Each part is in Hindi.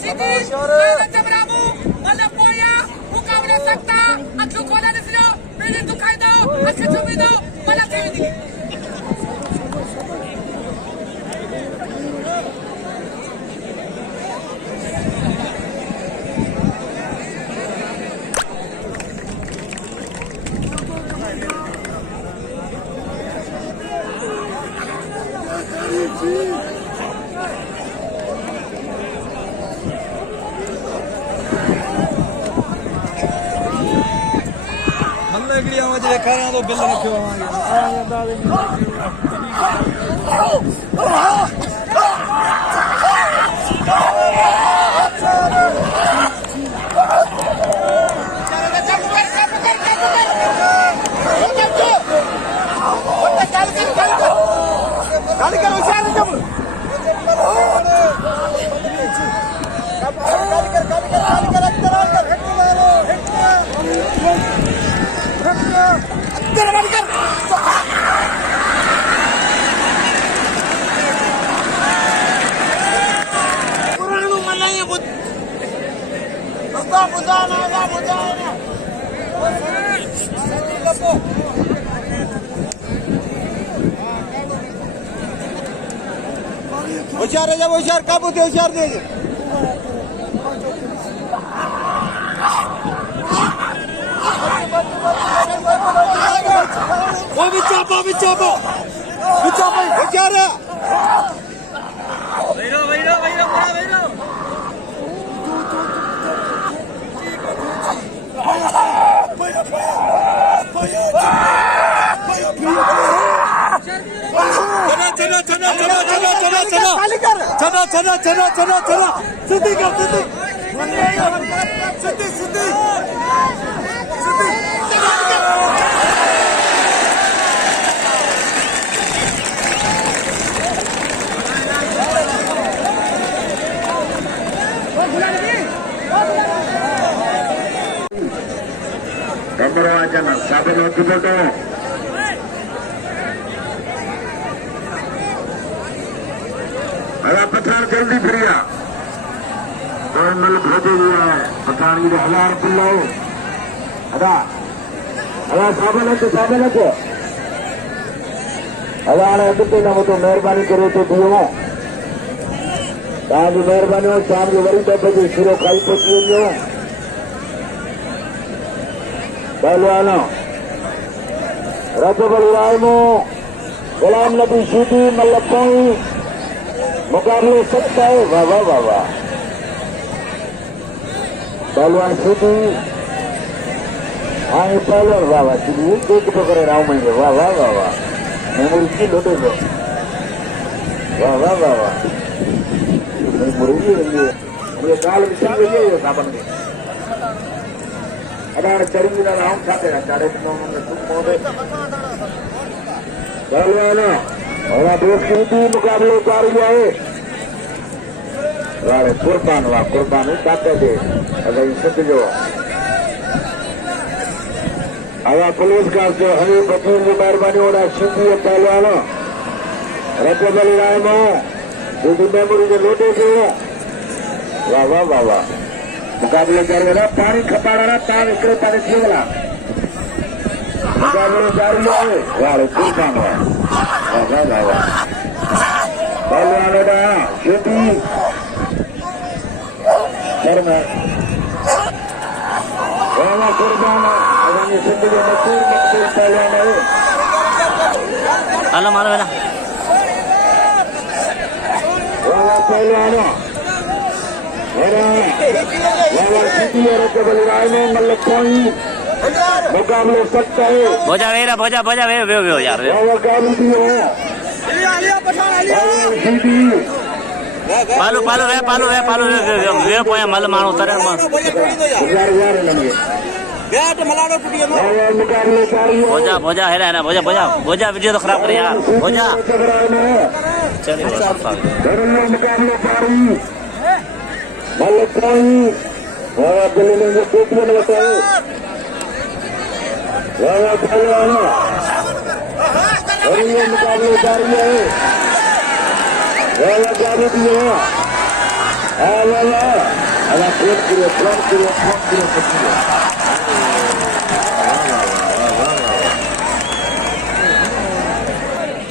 Siti, Raja Bramu, Malapoya, Mukawala Sakta, at Lukola de Filo, Billy Tukaido, at Katumido, Malatini. खाना तो बिल रखे होशियार है जब होशियार काबू थे होशियार दे वो भी चापा होशियार है भैरो चला सिद्धि कर सिद्धि Pemberontakan sahabat waktu foto. अगर पठान जल्दी फिरिया तो मिल भेजे हुआ है पठान की 1000 रुपये अदा साबल को अदाने अदते न वो तो मेहरबानी करो तो दियो ताकि मेहरबानी हो शाम की वरी तो बजे शुरू खाई पहुंची हो पहलवानो रजबल रायमो गुलाम नबी शीदी मल्लपोई मुकाबले सकता है वाह वाह वाह वाह पहलवान सीधी हाँ ये पहलवान वाह वाह सीधी एक पकड़े राव में वाह वाह वाह वाह मेमोरी की लोटे को वाह वाह वाह वाह मेमोरी रंगे ये काल विषय में ये साबन के अदार चरिंगी ना राम खाते हैं चारे में तुम मोड़े पहलवान और देश की भी मुकाबले जारी है वाले कुर्बान काटे दे अगर इज्जत जो अगर पुलिस का जो हमें बचून की मेहरबानी हो रहा सिद्धि पहलवान रजबल रायमो जो मेमोरी के लोटे जो वाह वाह वाह वाह मुकाबले जारी रहा पानी खपा रहा तार इकड़े पानी थीवला मुकाबले जारी है वाले कुर्बान पहलवानों का सिद्धि कुर्बान अगर सिद्धि के मशहूर पहलवान है हेलो मारो बेटा पहलवानों सिद्धि और रजबल रायमो मल्लपोई मुकाबले सकता है भोजा यार पालो वे पोया मल मानो तरे भोजा है ना भोजा वीडियो तो खराब करे यार भोजा चलिए मुकाबले जारी है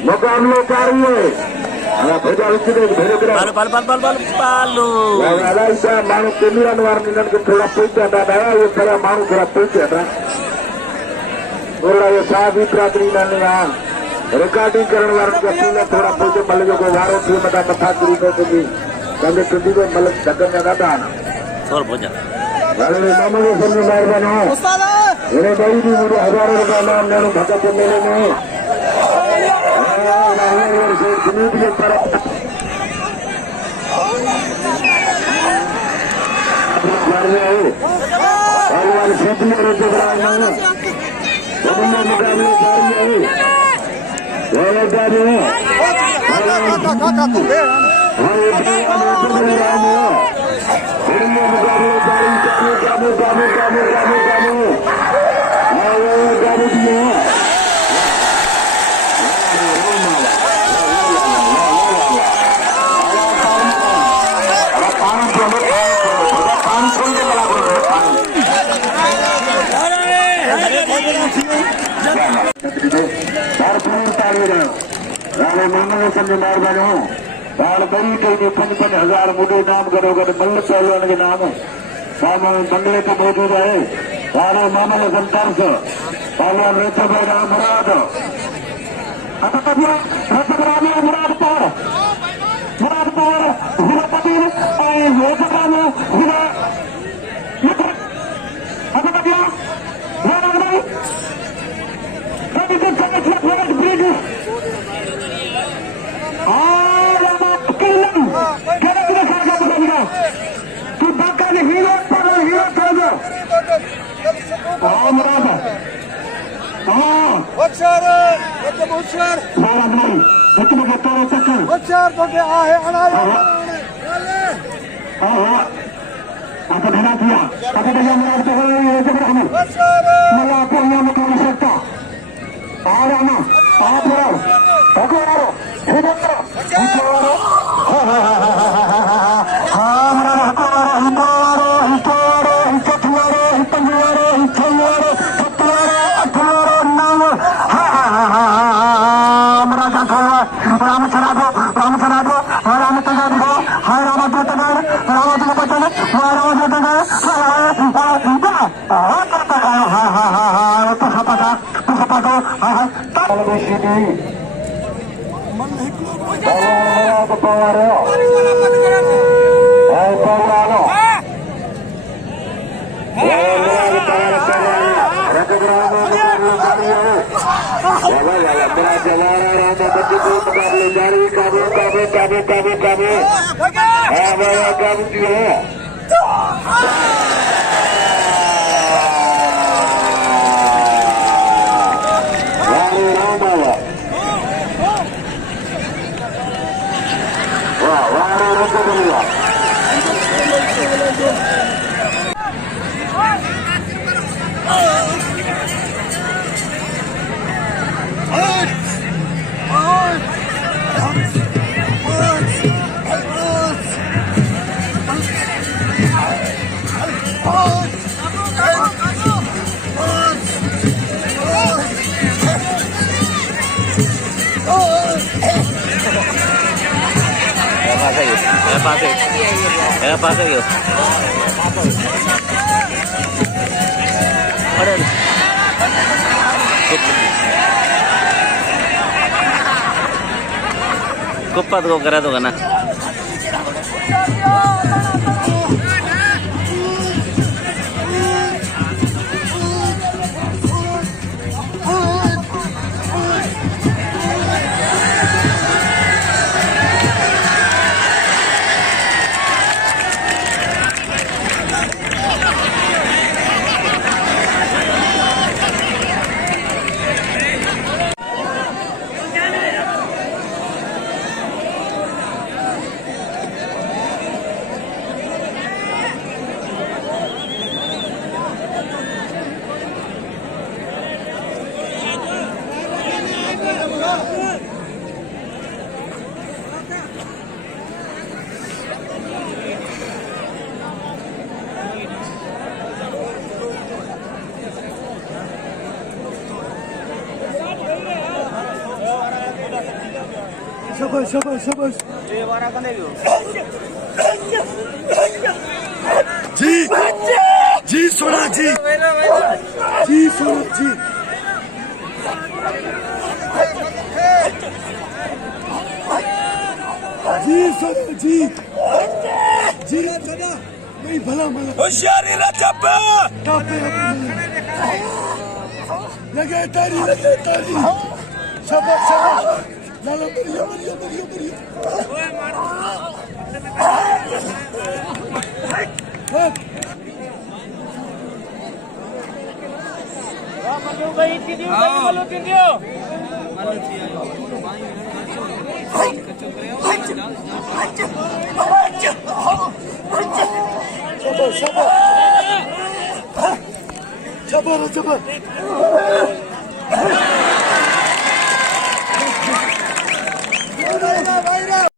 मुकाबले जारी है Balu, balu, balu, balu, balu, balu. माण्हू केंद्रनि वारनि हिननि खे थोरा पोइता था ॾाढा इहे थोरा माण्हू थोरा पोइता था थोरा इहे साहबी बिरादरी रिकॉर्डिंग करण वारनि खे अपील थोरा पोइते मल जो को वारो थी मथां मथा किरी थो सघे कंहिंखे टुटी थो मल धकनि जा ॾाढा आहिनि Sor boja. मामले सम्झो महिरबानी हिन ॿई बि मुंहिंजो हज़ारो रुपया इनाम ॾियणो भगत मेले में जनूब जे तरफ़ महिरबानी हाणे ॿई कई 5,000 मुंडो इनाम गॾो गॾु मल पहलवान जो नाम साम्हूं बंगले ते मौजूदु आहे हाणे मामले संतर्स पहलवान रेतभाई राम मुराद मुराद पवार हीरा पटेल ऐं कुप्पा तो करा दोगा ना शाबाश शाबाश शाबाश जी जी सोना जी जी सोना जी जी सोना जी जी राजा नहीं भला भला होशियारी राजा लगे तारी शाबाश शाबाश लाला बढ़िया बढ़िया बढ़िया बढ़िया शाबाश शाबाश शाबाश